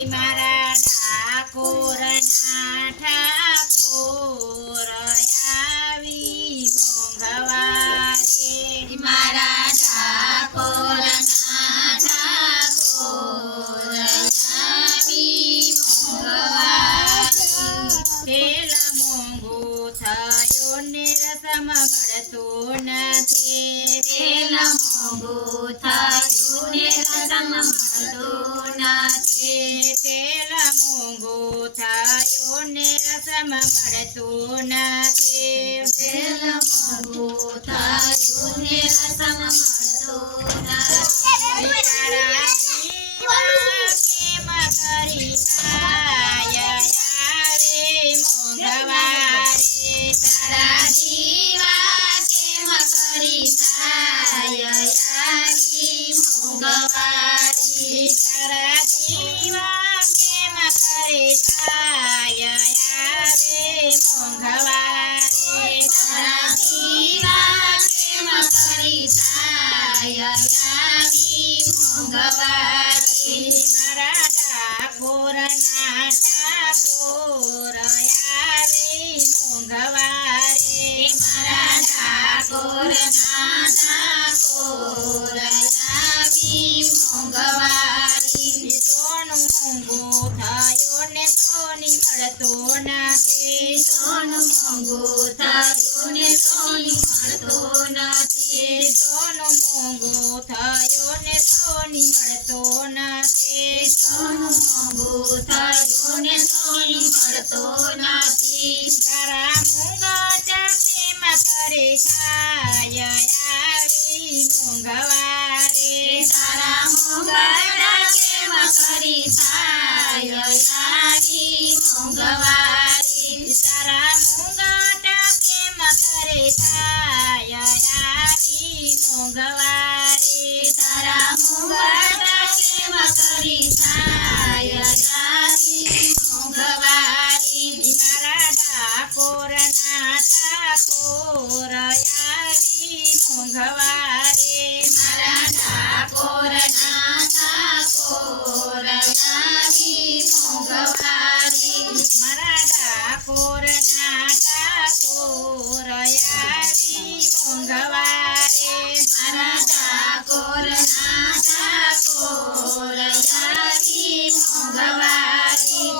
મારા ઠાકોરના ઠાકોર આવી મોંઘવારે મારા ઠાકોરના ઠાકોર આવી મોંઘવારે તેલ મોંઘું થયો ને રસમ મળતું નથી તેલ મોંઘું થયું ને રસમ મળતું નથી તેલ મોંઘું થયો ને રસમ મળતું નથી તેલ મોંઘું થયું ને રસમ મળતું નથી તારા જીવા કેમ કરી થાય આવે મોંઘવારે તારા જીવા કેમ કરી થાય આવી મોંઘવારી તારા જીવા કેમ કરે થાય આવે મોંઘવારે તારા જીવા કેમ કરી થાય આવી મોંઘવારી મારા ઠાકોરના ઠાકોર આવે મોંઘવારે મારા ઠાકોરના ઠાકોર આવી મોંઘવારી સોનું મોંઘું થયો ને સોની મળતો નથી સોનું મોંઘું થયું ને સોની મળતો નથી સોનું મોંઘું થયો ને સોની મળતો નથી સોનું મોંઘું થયું ને સોની મળતો નથી તારા મુંગટ કેમ કરે થાય આવી મોંઘવારે તારા મોંઘવારા કેમ કરી થાય આવી મોંઘવારી તારા મુંગટ કેમ કરે થાય આવી મોંઘવારે તારા મોંઘવારા કેમ કરી થાય આવી મોંઘવારી મારા ઠાકોરના ઠાકોર આવી મોંઘવારે મારા ઠાકોરના ઠાકોર આવી મોંઘવારી મારા ઠાકોરના ઠાકોર આવી મોંઘવારે મારા ઠાકોરના ઠાકોર આવી મોંઘવારી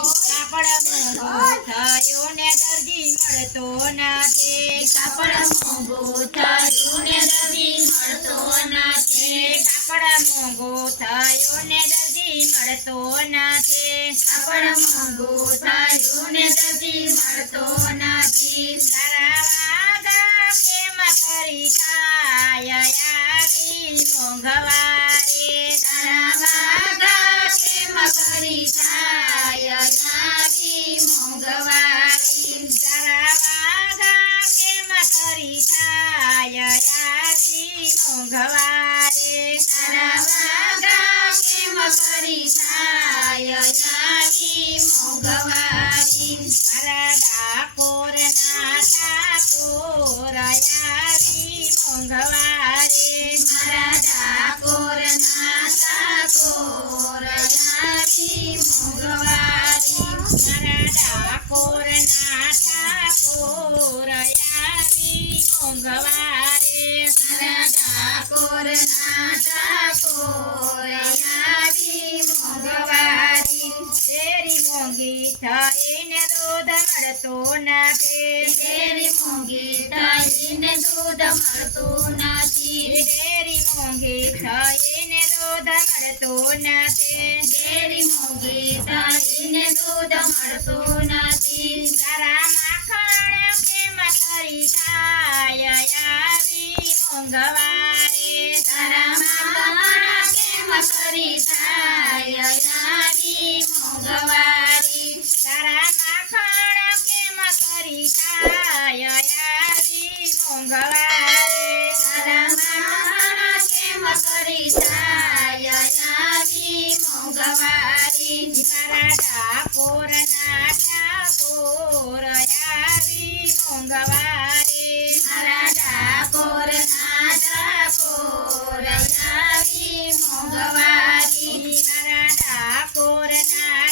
કાપડ મોંઘું થયો ને દરજી મળતો નથી કાપડ મોંઘું થયું ને દર્દી મળતો નથી કાપડ મોંઘું થયો ને દરજી મળતો નથી કાપડ મોંઘું થયું ને દર્દી મળતો નથી તારા વાગા કેમ કરી થાય આવી મોંઘવારે તારા વાગા કેમ કરી થાય આવી મોંઘવારી તારા વાગા કેમ કરી થાય આવી મોંઘવારે તારા વાગા કેમ કરી થાય આવી મોંઘવારી મારા ઠાકોરના ઠાકોર આવી મોંઘવારે મારા ઠાકોરના ઠાકોર આવી મોંઘવારી મારા ઠાકોરના ઠાકોર આવી મોંઘવારે મારા ઠાકોરના ઠાકોર આવી મોંઘવારી તેરી મોંઘી થઈને દૂધ મળતો નથી તેરી મોંઘી થઈને દૂધ મળતું નથી તેરી મોંઘી થઈને દૂધ મળતું નથી તેરી મોંઘી થઈને દૂધ મળતું નથી તારા માખણ કેમ કરી થાય આવી મોંઘવારે તારા માખણ કેમ કરી થાય આવી મોંઘવારી તારા માખણ કેમ કરી થાય આવી મોંઘવારે તારા માખણ કેમ કરી થાય આવી મોંઘવારી મારા ઠાકોરના ઠાકોર આવી મોંઘવારે મારા ઠાકોરના ઠાકોર આવી મોંઘવારી મારા ઠાકોરના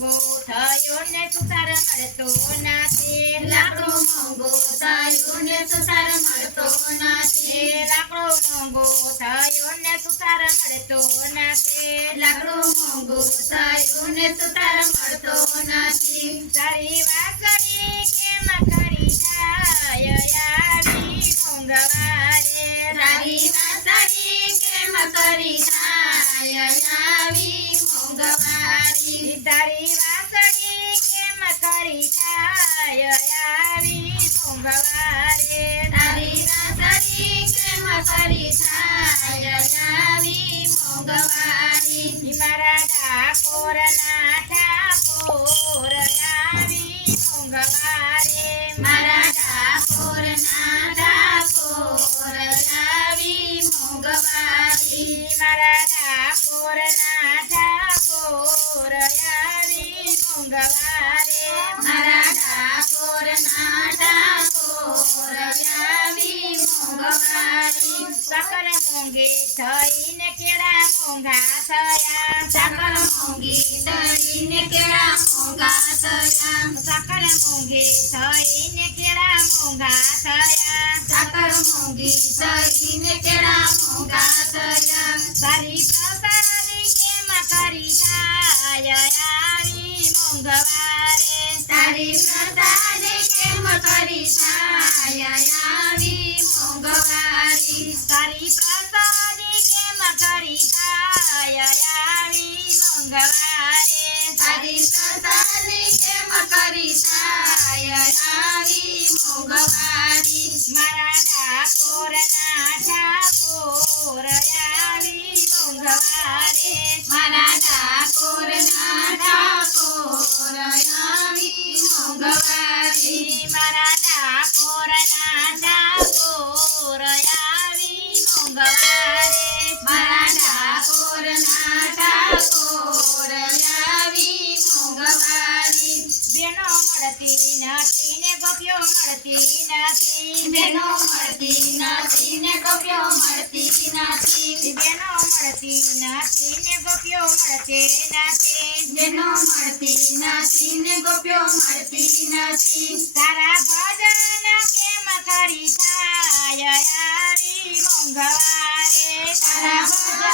મોંઘું થયું ને સુતાર મળતો નથી. લાકડું મોંઘું થયું ને સુતાર મળતો નથી. લાકડું મોંઘું થયું ને સુતાર મળતો નથી. લાકડું મોંઘું થયું ને સુતાર મળતો નથી. તારી વાસળી કેમ કરી જાય આવી મોંઘવારે. તારી વાસળી કેમ કરી થાય આવી મોંઘવારી. તારી વાસળી કેમ કરી જાય આવી મોંઘવારે. તારી વાસળી કેમ કરી થાય આવી મોંઘવારી. મારા ડાકોરના ઠાકોર આવી મોંઘવારે. મારા ડાકોરના ડાકોર આવી મોંઘવારી. મારા ડાકોરના ઠાકોર આવી મોંઘવારે. મારા ડાકોરના ડાકોર આવી મોંઘવારી. સાકર મોંઘી થઈને કેળા મોંઘા થયા. સાકર મોંઘી થઈને કેળા મોંઘા થયા. સાકર મોંઘી થઈને કેળા મોંઘા થયા. સાકર મોંઘી થઈને કેળા મોંઘા થયા. તારી પ્રસાદી કેમ કરી થાય આવી મોંઘવારે. તારી પ્રસાદી કેમ કરી થાય આવી મોંઘવારી. તારી પ્રસાદી કેમ કરી થાય આવી મોંઘવારે. તારી પ્રસાદી કેમ કરી થાય આવી મોંઘવારી. મારા ડાકોરના ઠાકોર આવી મોંઘવારે. મારા ડાકોરના ડાકોર આવી મોંઘવારી. મારા ડાકોરના ઠાકોર આવી મોંઘવારે. મારા ડાકોરના ડાકોર આવી મોંઘવારી. બેનો મળતી નથી ને ગોપીઓ મળતી નથી. બેનો મળતી નથી ને ગોપીઓ મળતી નથી. બેનો મળતી નથી ને ગોપીઓ મળતી નથી. બેનો મળતી નથી ને ગોપીઓ મળતી નથી. તારા ભજન કેમ કરી થાય આવી મોંઘવારે. તારા ભજન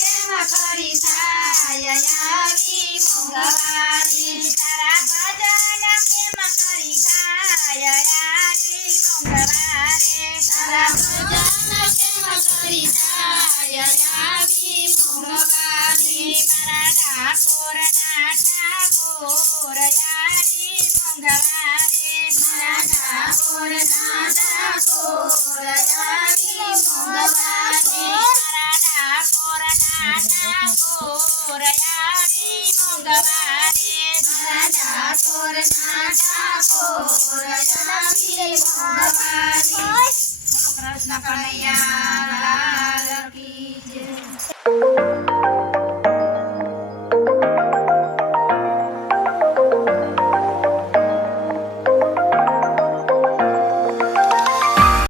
કેમ કરી થાય આવી મોંઘવારી. તારા ભજન કેમ કરી થાય આવી મોંઘવારે. તારા ભજન કેમ કરી થાય આવી મોંઘવારી. મારા ડાકોરના ઠાકોર આવી મોંઘવારે. મારા ડાકોરના ડાકોર આવી મોંઘવારી. મારા ડાકોરના ઠાકોર આવી મોંઘવારે. મારા ડાકોરના ડાકોર આવી મોંઘવારી. બોલો કૃષ્ણ કનૈયા કનૈયા લાલ કી જય.